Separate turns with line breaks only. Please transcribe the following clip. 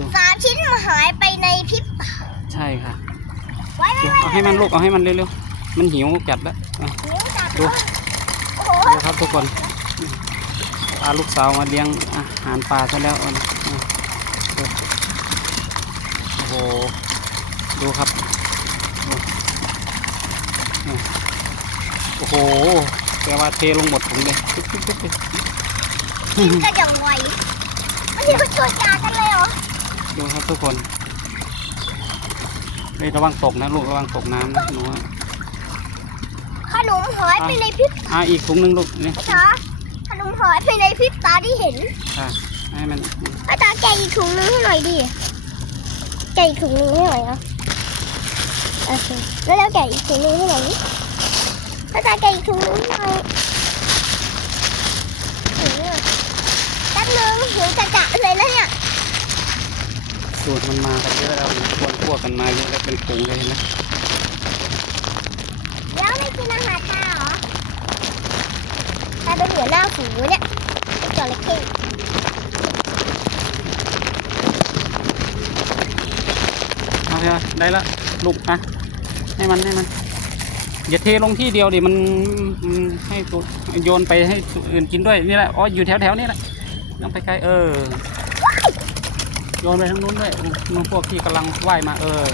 ดู
สามชิ้นมันหายไปในพริบตา
ใช่ค่ะ
ไว้ไว้
เดี๋ยว
ไว้
เอาให้มันลูกเอาให้มันเร็วๆมันหิวจัดแล้วอะ
นิ้วจับ
ดู
โอ้โห
ดูครับทุกคนพาลูกสาวมาเลี้ยงอาหารปลาซะแล้วอะอะดูโอ้โหดูครับดูอะโอ้โหแปลว่าเทลงหมดถุงเลยปึ๊บปึ๊บปึ๊บปึ๊บ
กินก็อย่างไวไม่ใช่เขาช่วยจานกันเลยเหรอ
ดูครับทุกคนเฮ้ยระวังตกนะลูกระวังตกน้ำนะหนูอะ
ขนมหายไปในพริบ
อะอีกถุงหนึงลูกนี่
ตาขนมหายไปในพริบตาที่เห็น
ค่ะให้มัน
อาตาแกะอีกถุงนึงให้หน่อยดิแกะอีกถุงนึงให้หน่อยนะโอเคแล้วแล้วแกะอีกถุงนึงให้หน่อยดิอาตาแกะอีกถุงนึงให้หน่อยถุงนึงแป๊บนึงหิวจะจะเลยนะเนี่ย
สูตรมันมากันเยอะแล้วควรพวกกันมาเยอะแล้วเป็นฝูงเลยเห็นไหม
เดี๋ยวไม่กินอาหารตาเหรอตาเป็นหัวหน้าฝูงเนี่ยไอ้จระเข้
เอาใช่ไหมได้ละลูกอะให้มันให้มันอย่าเทลงที่เดียวดิมันมันให้ตัวโยนไปให้ตัวอื่นกินด้วยนี่แหละอ๋ออยู่แถวแถวๆนี้แหละต้องไปไกลเออ โยนไปทางนู้นด้วยนู้นพวกที่กำลังว่ายมาเออ